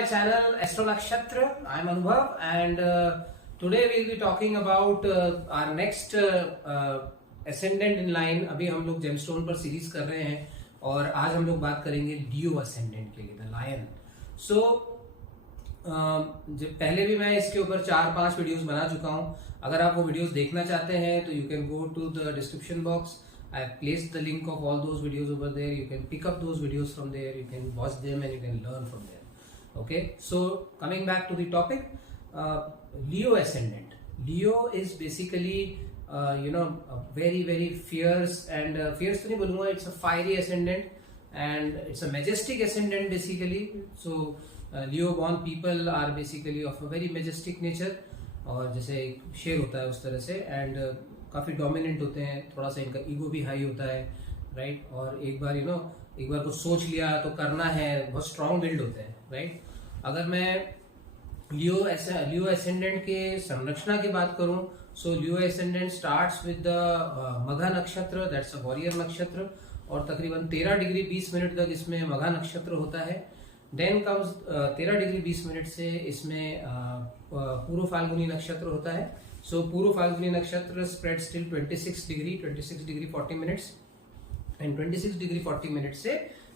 my channel Astro Nakshatra. I am Anubhav and today we will be talking about our next ascendant in line. अभी हम लोग gemstone पर series कर रहे हैं और आज हम लोग बात करेंगे लियो असेंडेंट के लिए, द लायन. सो पहले भी मैं इसके ऊपर 4-5 वीडियोस बना चुका हूं. अगर आप वो वीडियोस देखना चाहते हैं तो you can go to the description box. I have placed the link of all those videos over there. You can pick up those videos from there. You can watch them and you can learn from them. Okay. So coming back to the topic, Leo ascendant. Leo is basically a very fierce and fierce to nahi bolunga. It's a fiery ascendant and it's a majestic ascendant basically. So Leo born people are basically of a very majestic nature. और जैसे एक शेर होता है उस तरह से and काफी डोमिनेंट होते हैं. थोड़ा सा इनका ईगो भी हाई होता है, राइट. और एक बार एक बार कुछ सोच लिया तो करना है, बहुत स्ट्रांग बिल्ड होते हैं, राइट. अगर मैं लियो एसेंडेंट के संरचना की बात करूं, सो लियो एसेंडेंट स्टार्ट्स विद द मघा नक्षत्र, दैट्स अ वॉरियर नक्षत्र, और तकरीबन 13 डिग्री 20 मिनट तक इसमें मघा नक्षत्र होता है. देन कम्स 13 डिग्री 20 मिनट से इसमें पूर्व फाल्गुनी नक्षत्र होता है. सो पूर्व फाल्गुनी नक्षत्र spreads till 26 degree 40 minutes and 26 degree 40 minute से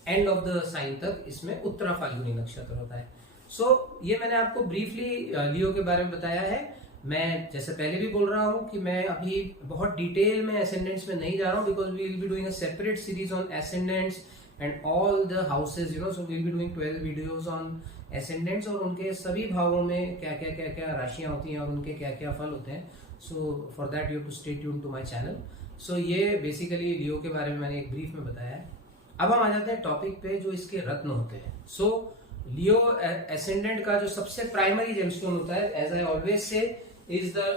एंड ऑफ द साइन तक इसमें उत्तरा फाल्गुनी नक्षत्र होता है. सो ये मैंने आपको ब्रीफली लियो के बारे में बताया है. मैं जैसे पहले भी बोल रहा हूं कि मैं अभी बहुत डिटेल में एसेंडेंट्स में नहीं जा रहा हूं because we will be doing a separate series on ascendants and all the houses, so we'll be doing 12 videos on ascendants और उनके सभी भावों में क्या क्या राशियां होती हैं और उनके क्या क्या फल होते हैं. so for that you have to stay tuned to my channel. so ये बेसिकली लियो के बारे में मैंने एक ब्रीफ में बताया है. अब हम आ जाते हैं टॉपिक पे जो इसके रत्न होते हैं. so लियो एसेंडेंट का जो सबसे प्राइमरी जेमस्टोन होता है, as I always say, is the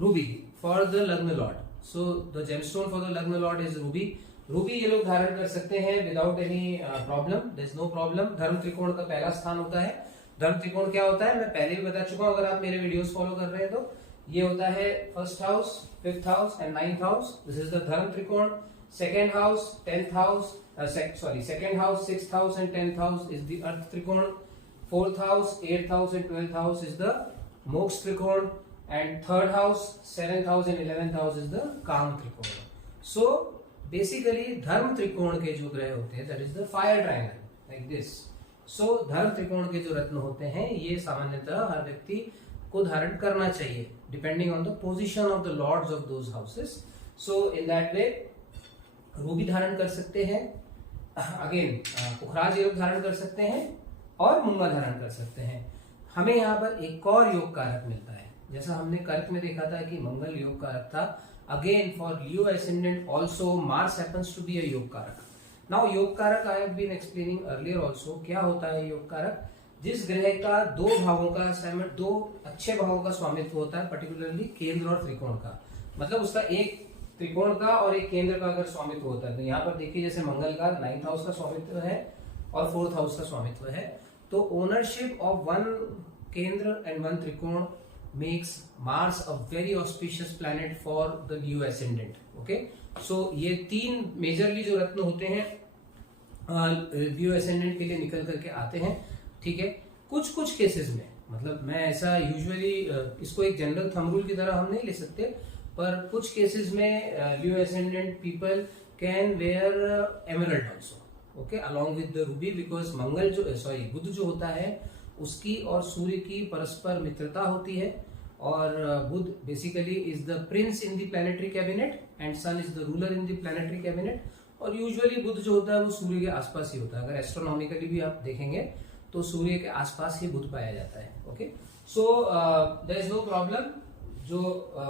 ruby for the lagna lord. so the gemstone for the lagna lord is ruby. Ruby ये लोग धारण कर सकते हैं without any problem, there is no problem. धर्म त्रिकोण का पहला स्थान होता है. धर्म त्रिकोण क्या होता है मैं पहले भी बता चुका हूं, अगर आप मेरे वीडियोस फॉलो कर रहे हैं तो. ये होता है first house, fifth house and ninth house. This is the dharma trikona. Second house, tenth house, second house, sixth house and tenth house is the artha trikona. Fourth house, eighth house and twelfth house is the moksha trikona. And third house, seventh house and 11th house is the kama trikona. So basically धर्म त्रिकोण के जो ग्रह होते हैं, that is the fire triangle like this. So धर्म त्रिकोण के जो रत्न होते हैं ये सामान्यतः हर व्यक्ति को धारण करना चाहिए depending on the position of the lords of those houses. So in that way ruby धारण कर सकते हैं, अगेन पुखराज ये लोग धारण कर सकते हैं और मुंगा धारण कर सकते हैं. हमें यहाँ पर एक और योग कारक मिलता है. जैसा हमने कर्क में देखा था कि मंगल योग कारक था. Again, for Leo ascendant also Mars happens to be a योग कारक. Now योग कारक I have been explaining earlier also. क्या होता है योग कारक? जिस ग्रह का दो भावों का असाइनमेंट, दो अच्छे भावों का स्वामित्व होता है, पर्टिकुलरली केंद्र और त्रिकोण का, मतलब उसका एक त्रिकोण का और एक केंद्र का अगर स्वामित्व होता है, तो यहाँ पर देखिए जैसे मंगल का 9th हाउस का स्वामित्व है और 4th हाउस का स्वामित्व है, तो ओनरशिप ऑफ वन केंद्र एंड वन त्रिकोण makes Mars a very auspicious planet for the Leo ascendant. Okay, so ये तीन मेजरली जो रत्न होते हैं लियो एसेंडेंट के लिए निकल करके आते हैं. ठीक है, कुछ केसेस में, मतलब मैं ऐसा यूजुअली इसको एक जनरल थंब रूल की तरह हम नहीं ले सकते, पर कुछ केसेस में Leo ascendant people can wear emerald also, okay, along with the ruby, because Mangal Budh जो होता है उसकी और सूर्य की परस्पर मित्रता होती है. और Budh basically is the prince in the planetary cabinet and sun is the ruler in the planetary cabinet. और यूजुअली बुध जो होता है वो सूर्य के आसपास ही होता है. अगर एस्ट्रोनॉमिकली भी आप देखेंगे तो सूर्य के आसपास ही बुध पाया जाता है. Okay, so there is no problem. जो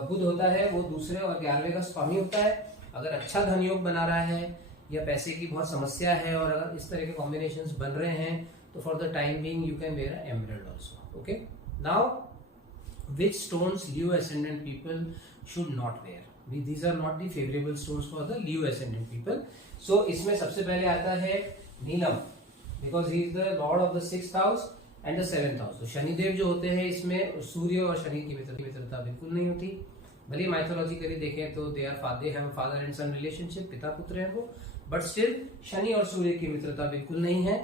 बुध होता है वो दूसरे और 11वें का स्वामी होता है. अगर अच्छा धन योग बना रहा है या पैसे की बहुत समस्या है और अगर इस तरह के कॉम्बिनेशंस बन रहे हैं तो for the time being you can wear emerald also. Okay, now which stones Leo ascendant people should not wear. These are not the favorable stones for the Leo ascendant people. So इसमें सबसे पहले आता है नीलम, because he is the lord of the 6th house and the 7th house. तो शनिदेव जो होते हैं इसमें सूर्य और शनि की मित्रता बिल्कुल नहीं होती. भले माइथोलॉजिकली देखें तो they have father and sun relationship, पिता पुत्र है वो, बट स्टिल शनि और सूर्य की मित्रता बिल्कुल नहीं है.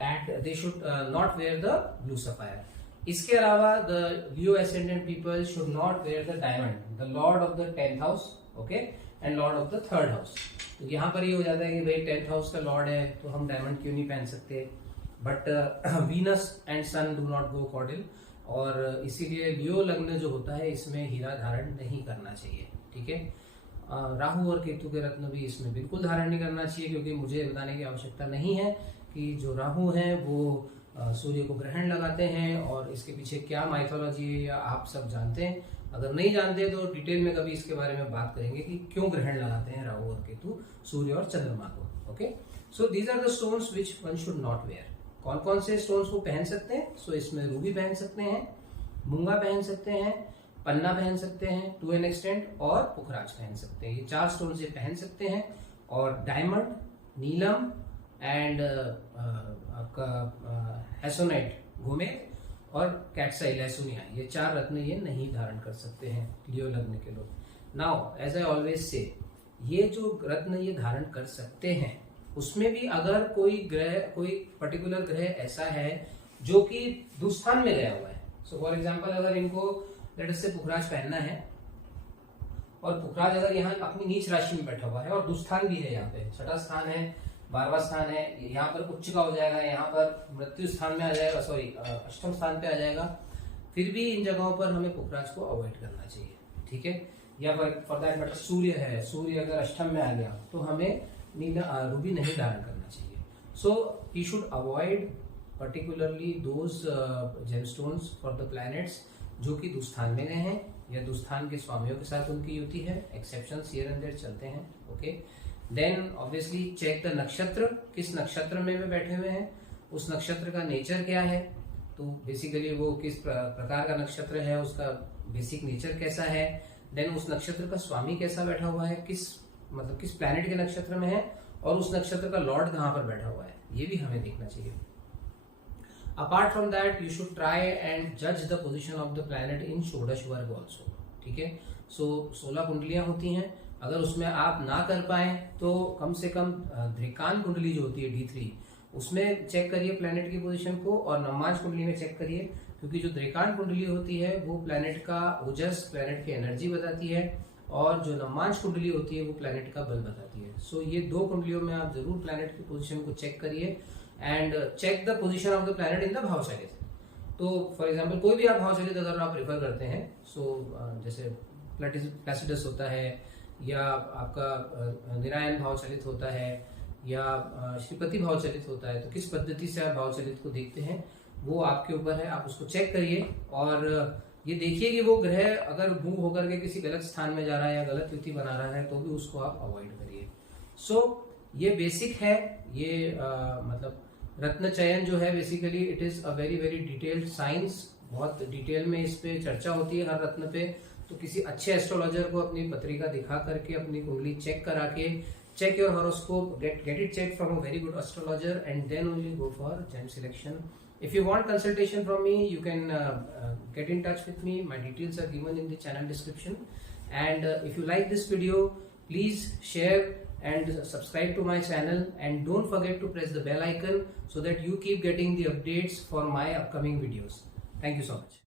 and they should not wear the blue sapphire. इसके अलावा the Leo ascendant people should not wear the diamond, the lord of the 10th house, okay, and lord of the 3rd house. तो यहाँ पर ये हो जाता है कि भाई 10th house का lord है तो हम diamond क्यों नहीं पहन सकते, but Venus and Sun do not go according, और इसीलिए लियो लग्न जो होता है इसमें हीरा धारण नहीं करना चाहिए, ठीक है। राहु और केतु के रत्न भी इसमें बिल्कुल धारण नहीं करना चाहिए, क्योंकि मुझे बताने की आवश्यकता नहीं है कि जो राहु हैं वो सूर्य को ग्रहण लगाते हैं, और इसके पीछे क्या माइथोलॉजी है या आप सब जानते हैं। अगर नहीं जानते तो डिटेल में कभी इसके बारे में बात करेंगे कि क्यों ग्रहण लगाते हैं राहु और केतु सूर्य और चंद्रमा को। Okay, so these are the stones which one should not wear. कौन कौन से स्टोन्स को पहन सकते हैं? सो इसमें रूबी पहन सकते हैं, मूंगा पहन सकते हैं, पन्ना पहन सकते हैं टू एन एक्सटेंट, और पुखराज पहन सकते हैं। ये 4 स्टोन्स ये पहन सकते हैं। और डायमंड, नीलम एंड आपका हेसोनाइट घूमे और कैटसाई लहसुनिया, ये 4 रत्न ये नहीं धारण कर सकते हैं लियो लग्न के लोग। नाउ एज आई ऑलवेज से, ये जो रत्न ये धारण कर सकते हैं उसमें भी अगर कोई ग्रह, कोई पर्टिकुलर ग्रह ऐसा है जो कि दुस्थान में गया हुआ है। सो फॉर एग्जाम्पल अगर इनको लेट अस से पुखराज पहनना है, और पुखराज अगर यहाँ अपनी नीच राशि में बैठा हुआ है और दुस्थान भी है, यहाँ पे 6ठा स्थान है, 12वां स्थान है, यहाँ पर उच्च का हो जाएगा, यहाँ पर मृत्यु स्थान में आ जाएगा, सॉरी 8वें स्थान पे आ जाएगा, फिर भी इन जगहों पर हमें पुखराज को अवॉइड करना चाहिए, ठीक है। या फॉर दैट मैटर सूर्य है, सूर्य अगर 8th में आ गया तो हमें नीला रूबी नहीं धारण करना चाहिए। So we should avoid particularly those gemstones for the planets जो कि दुस्थान में गए हैं या दुस्थान के स्वामियों के साथ उनकी युति है। एक्सेप्शंस हियर एंड देयर चलते हैं, okay. Then obviously check the nakshatra, किस नक्षत्र में वे बैठे हुए हैं, उस नक्षत्र का नेचर क्या है, तो बेसिकली वो किस प्रकार का नक्षत्र है, उसका बेसिक नेचर कैसा है। देन उस नक्षत्र का स्वामी कैसा बैठा हुआ है, किस प्लैनेट के नक्षत्र में है, और उस नक्षत्र का लॉर्ड कहाँ पर बैठा हुआ है, ये भी हमें देखना चाहिए। Apart from that you should try and जज the position of the planet in shodash varga also, ठीक है। सो 16 कुंडलियां होती हैं, अगर उसमें आप ना कर पाए तो कम से कम द्रिकान कुंडली जो होती है D3 उसमें चेक करिए प्लैनेट की पोजीशन को, और नवमांश कुंडली में चेक करिए, क्योंकि जो द्रिकान कुंडली होती है वो प्लैनेट का ओजस, प्लैनेट की एनर्जी बताती है, और जो नवमांश कुंडली होती है वो प्लैनेट का बल बताती है। सो ये 2 कुंडलियों में आप जरूर प्लैनेट की पोजीशन को चेक करिए and check the position of the planet in the bhavachalit. तो फॉर एग्जांपल कोई भी आप भावचलित अगर आप रेफर करते हैं, सो जैसे प्लेसिडस होता है, या आपका निरायन भावचलित होता है, या श्रीपति भावचलित होता है, तो किस पद्धति से आप भावचलित को देखते हैं वो आपके ऊपर है। आप उसको चेक करिए और ये देखिए कि वो ग्रह अगर मूव होकर के किसी गलत स्थान में जा रहा है या गलत युति बना रहा है तो भी उसको आप अवॉइड करिए। सो ये बेसिक है, ये मतलब रत्न चयन जो है basically it is a very very detailed science, बहुत डिटेल में इस पे चर्चा होती है हर रत्न पे। तो किसी अच्छे एस्ट्रोलॉजर को अपनी पत्रिका दिखा करके, अपनी कुंडली चेक करा के, check your horoscope, get it checked from a very good astrologer, and then only go for gem selection. If you want consultation from me, you can get in touch with me. My details are given in the channel description. And if you like this video, please share and subscribe to my channel, and don't forget to press the bell icon so that you keep getting the updates for my upcoming videos. Thank you so much.